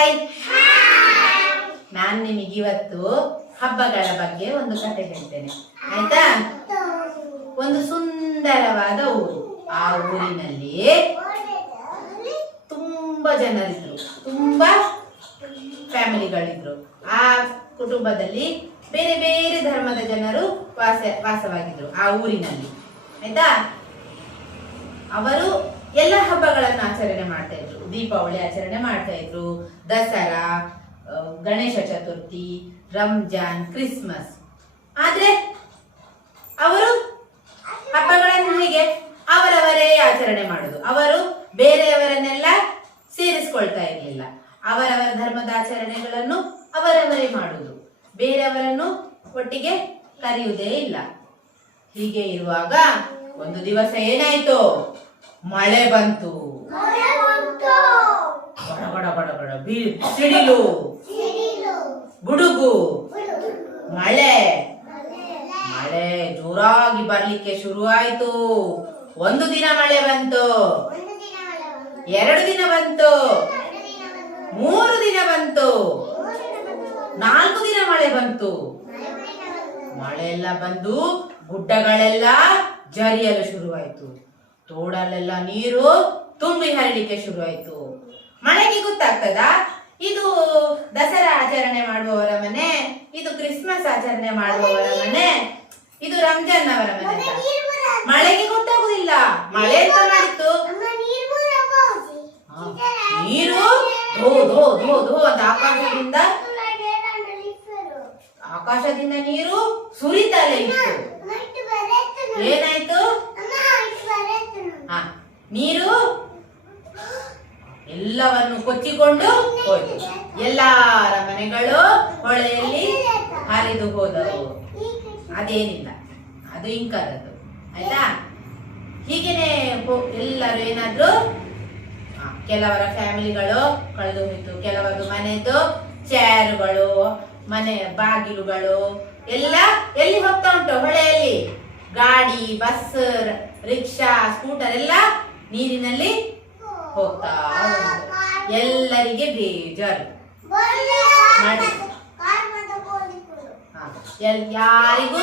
Hi, ನಾನು ನಿಮಗೆ ಇವತ್ತು ಹಬ್ಬಗಳ ಬಗ್ಗೆ ಒಂದು ಕತೆ ಹೇಳ್ತೇನೆ, ಆಯ್ತಾ? ಒಂದು ಸುಂದರವಾದ ಊರು. ಆ ಊರಿನಲ್ಲಿ ತುಂಬಾ ಜನರಿದ್ರು, ತುಂಬಾ ಫ್ಯಾಮಿಲಿಗಳಿದ್ರು. ಆ ಕುಟುಂಬದಲ್ಲಿ ಬೇರೆ ಬೇರೆ ಧರ್ಮದ ಜನರು ವಾಸವಾಗಿದ್ರು ಆ ಊರಿನಲ್ಲಿ, ಆಯ್ತಾ? ಅವರು ಎಲ್ಲ ಹಬ್ಬಗಳನ್ನು ಆಚರಣೆ ಮಾಡ್ತಾ ಇದ್ರು. ದೀಪಾವಳಿ ಆಚರಣೆ ಮಾಡ್ತಾ ಇದ್ರು, ದಸರಾ, ಗಣೇಶ ಚತುರ್ಥಿ, ರಂಜಾನ್, ಕ್ರಿಸ್ಮಸ್. ಆದ್ರೆ ಅವರು ಹಬ್ಬಗಳನ್ನು ಹೇಗೆ ಅವರವರೇ ಆಚರಣೆ ಮಾಡುದು. ಅವರು ಬೇರೆಯವರನ್ನೆಲ್ಲ ಸೇರಿಸ್ಕೊಳ್ತಾ ಇರಲಿಲ್ಲ. ಅವರವರ ಧರ್ಮದ ಆಚರಣೆಗಳನ್ನು ಅವರವರೇ ಮಾಡುವುದು, ಬೇರೆಯವರನ್ನು ಒಟ್ಟಿಗೆ ಕರೆಯುವುದೇ ಇಲ್ಲ. ಹೀಗೆ ಇರುವಾಗ ಒಂದು ದಿವಸ ಏನಾಯ್ತು? ಮಳೆ ಬಂತು. ಗಡ ಗಡ ಗಡ ಸಿಡಿಲು, ಗುಡುಗು, ಮಳೆ ಜೋರಾಗಿ ಬರ್ಲಿಕ್ಕೆ ಶುರುವಾಯ್ತು. ಒಂದು ದಿನ ಮಳೆ ಬಂತು, 2 ದಿನ ಬಂತು, 3 ದಿನ ಬಂತು, 4 ದಿನ ಮಳೆ ಬಂತು. ಮಳೆ ಎಲ್ಲ ಬಂದು ಗುಡ್ಡಗಳೆಲ್ಲ ಜರಿಯಲು ಶುರುವಾಯ್ತು. ತೋಡಲ್ಲೆಲ್ಲ ನೀರು ತುಂಬಿ ಹರಿಲಿಕ್ಕೆ ಶುರುವಾಯ್ತು. ಮಳೆಗೆ ಗೊತ್ತಾಗ್ತದ ಇದು ದಸರಾ ಆಚರಣೆ ಮಾಡುವವರ ಮನೆ, ಇದು ಕ್ರಿಸ್ಮಸ್ ಆಚರಣೆ ಮಾಡುವವರ ಮನೆ, ಇದು ರಂಜಾನ್ ಅವರ ಮನೆ. ಮಳೆಗೆ ಗೊತ್ತಾಗುದಿಲ್ಲ. ಮಳೆ ಎಂತ ಮಾಡಿತ್ತು? ನೀರು ಧೋ ಧೋ ಧೋ ಧೋ ಅಂತ ಆಕಾಶದಿಂದ ನೀರು ಸುರಿತಲೇ ಇತ್ತು. ಏನಾಯ್ತು? ನೀರು ಎಲ್ಲವನ್ನು ಕೊಚ್ಚಿಕೊಂಡು ಹೋಯ್ತು. ಎಲ್ಲರ ಮನೆಗಳು ಹೊಳೆಯಲ್ಲಿ ಹರಿದು ಹೋದವು. ಅದೇನಿಲ್ಲ, ಅದು ಇಂಕರದ್ದು, ಆಯ್ತಾ? ಹೀಗೇನೆ ಎಲ್ಲರೂ ಏನಾದ್ರು, ಕೆಲವರ ಫ್ಯಾಮಿಲಿಗಳು ಕಳೆದು ಹೋಯ್ತು, ಕೆಲವರದು ಮನೆದು ಚೇರುಗಳು, ಮನೆ ಬಾಗಿಲುಗಳು ಎಲ್ಲ ಎಲ್ಲಿ ಹೋಗ್ತಾ ಉಂಟು? ಹೊಳೆಯಲ್ಲಿ. ಗಾಡಿ, ಬಸ್, ರಿಕ್ಷಾ, ಸ್ಕೂಟರ್ ಎಲ್ಲ ನೀರಿನಲ್ಲಿ ಹೋಗ್ತಾ ಉಂಟು. ಎಲ್ಲರಿಗೆ ಬೇಜಾರು. ಯಾರಿಗೂ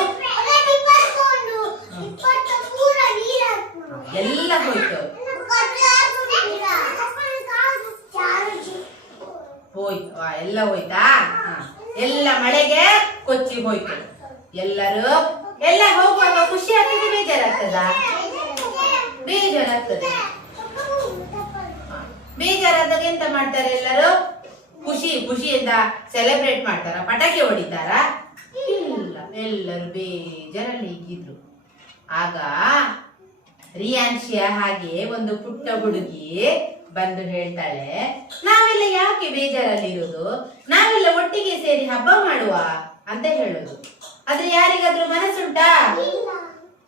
ಎಲ್ಲ ಹೋಯ್ತು. ಹೋಯ್ತು, ಎಲ್ಲ ಹೋಯ್ತಾ? ಎಲ್ಲ ಮಳೆಗೆ ಕೊಚ್ಚಿ ಹೋಯ್ತು. ಎಲ್ಲರೂ ಎಲ್ಲ ಹೋಗುವಾಗ ಖುಷಿ ಆಗ್ತದೆ, ಬೇಜಾರಾಗ್ತದ? ಬೇಜಾರಾಗ್ತದೆ. ಬೇಜಾರಾದಾಗ ಎಂತ ಮಾಡ್ತಾರೆ? ಎಲ್ಲರೂ ಖುಷಿಯಿಂದ ಸೆಲೆಬ್ರೇಟ್ ಮಾಡ್ತಾರ? ಪಟಾಕಿ ಹೊಡಿತಾರ? ಇಲ್ಲ, ಎಲ್ಲರೂ ಬೇಜಾರಲ್ಲಿ ಹೀಗಿದ್ರು. ಆಗ ರಿಯಾನ್ಶಿಯ ಹಾಗೆ ಒಂದು ಪುಟ್ಟ ಹುಡುಗಿ ಬಂದು ಹೇಳ್ತಾಳೆ, ನಾವೆಲ್ಲ ಯಾಕೆ ಬೇಜಾರಲ್ಲಿ ಇರುವುದು, ನಾವೆಲ್ಲ ಒಟ್ಟಿಗೆ ಸೇರಿ ಹಬ್ಬ ಮಾಡುವ ಅಂತ ಹೇಳುದು. ಆದ್ರೆ ಯಾರಿಗಾದ್ರೂ ಮನಸ್ಸುಂಟಾ?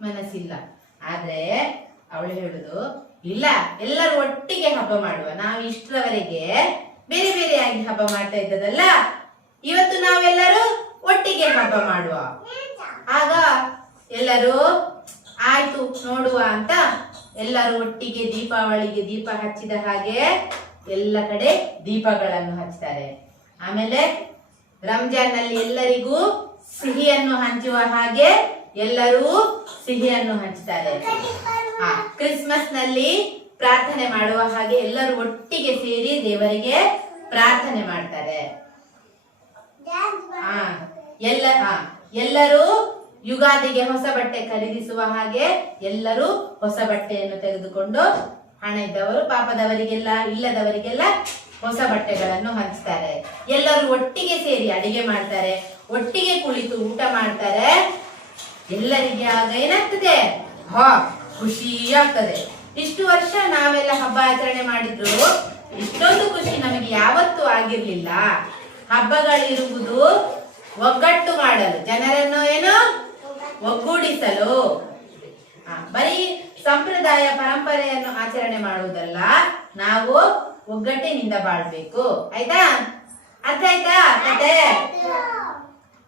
ಮನಸ್ಸಿಲ್ಲ. ಆದ್ರೆ ಅವಳು ಹೇಳುದು, ಇಲ್ಲ, ಎಲ್ಲರೂ ಒಟ್ಟಿಗೆ ಹಬ್ಬ ಮಾಡುವ. ನಾವು ಇಷ್ಟರವರೆಗೆ ಬೇರೆ ಬೇರೆಯಾಗಿ ಹಬ್ಬ ಮಾಡ್ತಾ ಇದ್ದದಲ್ಲ, ಇವತ್ತು ನಾವೆಲ್ಲರೂ ಒಟ್ಟಿಗೆ ಹಬ್ಬ ಮಾಡುವ. ಆಗ ಎಲ್ಲರೂ ಆಯ್ತು ನೋಡುವ ಅಂತ ಎಲ್ಲರೂ ಒಟ್ಟಿಗೆ ದೀಪಾವಳಿಗೆ ದೀಪ ಹಚ್ಚಿದ ಹಾಗೆ ಎಲ್ಲ ಕಡೆ ದೀಪಗಳನ್ನು ಹಚ್ತಾರೆ. ಆಮೇಲೆ ರಂಜಾನ್ ನಲ್ಲಿ ಎಲ್ಲರಿಗೂ ಸಿಹಿಯನ್ನು ಹಂಚುವ ಹಾಗೆ ಎಲ್ಲರೂ ಸಿಹಿಯನ್ನು ಹಂಚ್ತಾರೆ. ಕ್ರಿಸ್ಮಸ್ ನಲ್ಲಿ ಪ್ರಾರ್ಥನೆ ಮಾಡುವ ಹಾಗೆ ಎಲ್ಲರೂ ಒಟ್ಟಿಗೆ ಸೇರಿ ದೇವರಿಗೆ ಪ್ರಾರ್ಥನೆ ಮಾಡ್ತಾರೆ. ಎಲ್ಲರೂ ಯುಗಾದಿಗೆ ಹೊಸ ಬಟ್ಟೆ ಖರೀದಿಸುವ ಹಾಗೆ ಎಲ್ಲರೂ ಹೊಸ ಬಟ್ಟೆಯನ್ನು ತೆಗೆದುಕೊಂಡು, ಹಣ ಇದ್ದವರು ಪಾಪದವರಿಗೆಲ್ಲ, ಇಲ್ಲದವರಿಗೆಲ್ಲ ಹೊಸ ಬಟ್ಟೆಗಳನ್ನು ಹಂಚ್ತಾರೆ. ಎಲ್ಲರೂ ಒಟ್ಟಿಗೆ ಸೇರಿ ಅಡಿಗೆ ಮಾಡ್ತಾರೆ, ಒಟ್ಟಿಗೆ ಕುಳಿತು ಊಟ ಮಾಡ್ತಾರೆ. ಎಲ್ಲರಿಗೆ ಆಗ ಏನಾಗ್ತದೆ? ಖುಷಿ ಆಗ್ತದೆ. ಇಷ್ಟು ವರ್ಷ ನಾವೆಲ್ಲ ಹಬ್ಬ ಆಚರಣೆ ಮಾಡಿದ್ರು ಇಷ್ಟೊಂದು ಖುಷಿ ನಮಗೆ ಯಾವತ್ತೂ ಆಗಿರ್ಲಿಲ್ಲ. ಹಬ್ಬಗಳಿರುವುದು ಒಗ್ಗಟ್ಟು ಮಾಡಲು, ಜನರನ್ನು ಏನು ಒಗ್ಗೂಡಿಸಲು. ಬರೀ ಸಂಪ್ರದಾಯ ಪರಂಪರೆಯನ್ನು ಆಚರಣೆ ಮಾಡುವುದಲ್ಲ, ನಾವು ಒಗ್ಗಟ್ಟಿನಿಂದ ಬಾಳ್ಬೇಕು. ಆಯ್ತಾ? ಅರ್ಥ ಆಯ್ತಾ ಕತೆ?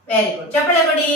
Very good. ಚಪ್ಪಳೆ ಕೊಡಿ.